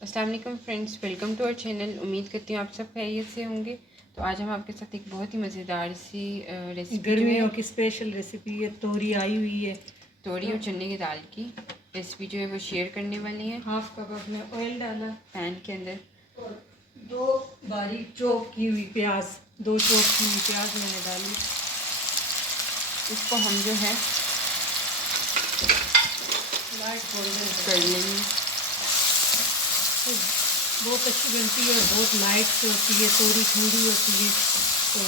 अस्सलाम वालेकुम friends, welcome to our channel. उम्मीद करती हूँ आप सब खैरियत से होंगे। तो आज हम आपके साथ एक बहुत ही मज़ेदार सी रेसिपी गर्मियों की स्पेशल रेसिपी है। तोरी आई हुई है, तोरी और चने की दाल की रेसिपी जो है वो शेयर करने वाली हैं। हाफ कप आपने ऑयल डाला पैन के अंदर और 2 बारीक चॉप की हुई प्याज, 2 चॉप की हुई प्याज मैंने डाली। इसको हम जो है लाइट गोल्डन कर लेंगे। तो बहुत अच्छी बनती है और बहुत लाइट से होती है। तोरी ठंडी होती है तो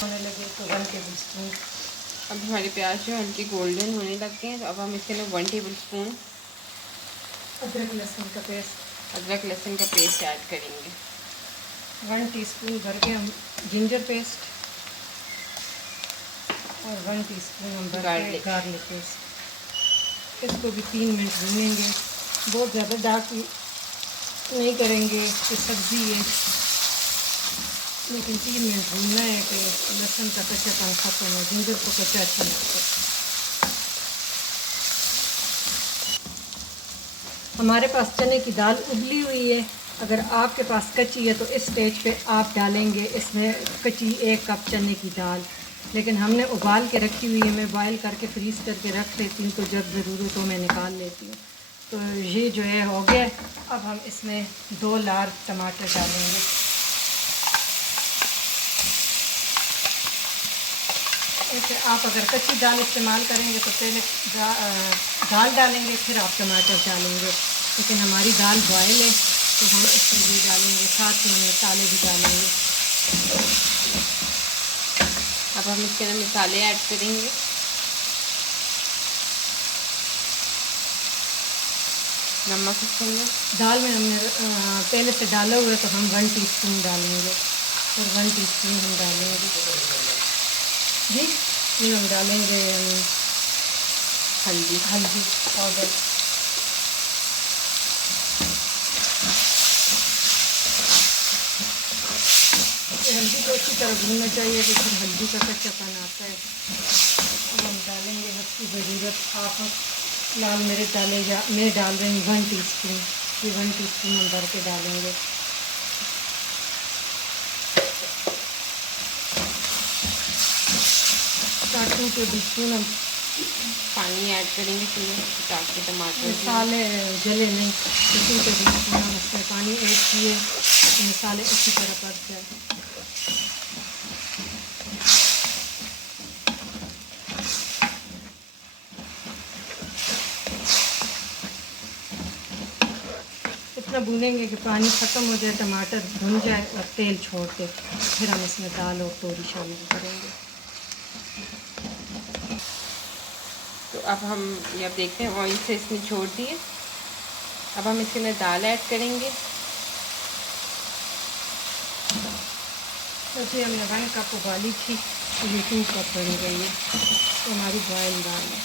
होने लगे तो 1 टेबल स्पून। अब हमारे प्याज जो हल्के गोल्डन होने लग गए हैं, तो अब हम इसके अंदर 1 टेबल स्पून अदरक लहसुन का पेस्ट, अदरक लहसुन का पेस्ट ऐड करेंगे। 1 टीस्पून भर के हम जिंजर पेस्ट और 1 टीस्पून हम भर के गार्लिक पेस्ट। इसको भी 3 मिनट भूनेंगे। बहुत ज़्यादा डार्क नहीं करेंगे कि सब्ज़ी है, लेकिन 3 मिनट भूनना है कि लहसुन का कच्चापन खत्म हो, जिंजर को कच्चा अच्छा लगता है। हमारे पास चने की दाल उबली हुई है। अगर आपके पास कच्ची है तो इस स्टेज पे आप डालेंगे इसमें कच्ची 1 कप चने की दाल, लेकिन हमने उबाल के रखी हुई है। मैं बॉयल करके फ्रीज़ करके रख लेती हूँ, तो जब ज़रूरत हो मैं निकाल लेती हूँ। तो ये जो है हो गया। अब हम इसमें 2 लार्ज टमाटर डालेंगे। ऐसे आप अगर कच्ची दाल इस्तेमाल करेंगे तो पहले दाल डालेंगे, फिर आप टमाटर डालेंगे, लेकिन हमारी दाल बॉयल है तो हम इसमें ये डालेंगे, साथ में मसाले भी डालेंगे। अब हम इसके अंदर मसाले ऐड करेंगे। नमक इसके अंदर दाल में हमने पहले से डाला हुआ है तो हम 1 टीस्पून डालेंगे और 1 टीस्पून हम डालेंगे जी। फिर हम डालेंगे हल्दी पाउडर। हल्दी को अच्छी तरह भूनना चाहिए कि फिर हल्दी का कच्चापन आता है। अब हम डालेंगे हल्की ज़रूरत हाफ लाल मिर्च मैं डाल रही हूँ 1 टीस्पून। ये 1 टीस्पून हम भर के डालेंगे। 2 टेबल स्पून हम पानी ऐड करेंगे ताकि टमाटर मसाले जले नहीं, तो 2 टेबल स्पून हम इसमें पानी ऐड किए तो मसाले अच्छी तरह पक जाए। इतना भूनेंगे कि पानी ख़त्म हो जाए, टमाटर भुन जाए और तेल छोड़ दे, फिर हम इसमें दाल और तोरी शामिल करेंगे। तो अब हम ये आप देखते हैं ऑयल से इसमें छोड़ दिए। अब हम इसके अंदर दाल ऐड करेंगे। जैसे हमने 1 कप उबाली थी तो ये 2 कप बन गई है, तो हमारी बॉयल दाल है।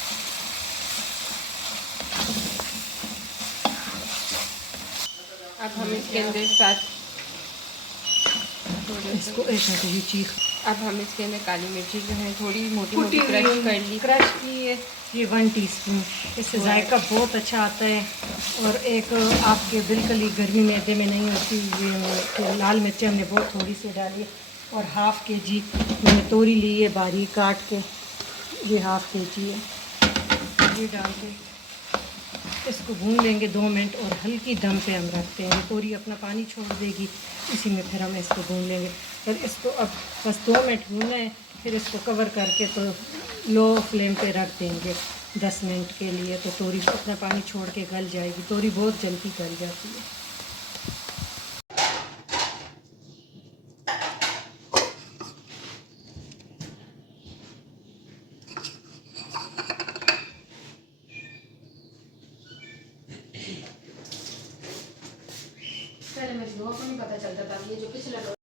अब हम इसके अंदर साथ इसको ऐसा तो ये चीख। अब हम इसके अंदर काली मिर्ची जो है थोड़ी मोटी मोटी क्रश की है, ये 1 टीस्पून। इससे जायका बहुत अच्छा आता है और एक आपके बिल्कुल ही गर्मी मैदे में नहीं होती। ये लाल मिर्च हमने बहुत थोड़ी सी डाली और हाफ़ kg मैंने तोरी ली है बारीक काट के, ये हाफ़ kg है। ये डाल के इसको भून लेंगे 2 मिनट और हल्की दम पे हम रखते हैं। तोरी अपना पानी छोड़ देगी, इसी में फिर हम इसको भून लेंगे। और इसको अब बस 2 मिनट भूनना है, फिर इसको कवर करके तो लो फ्लेम पे रख देंगे 10 मिनट के लिए, तो तोरी अपना पानी छोड़ के गल जाएगी। तोरी बहुत जल्दी गल जाती है। पहले मेरे को नहीं पता चलता था, ये जो पिछला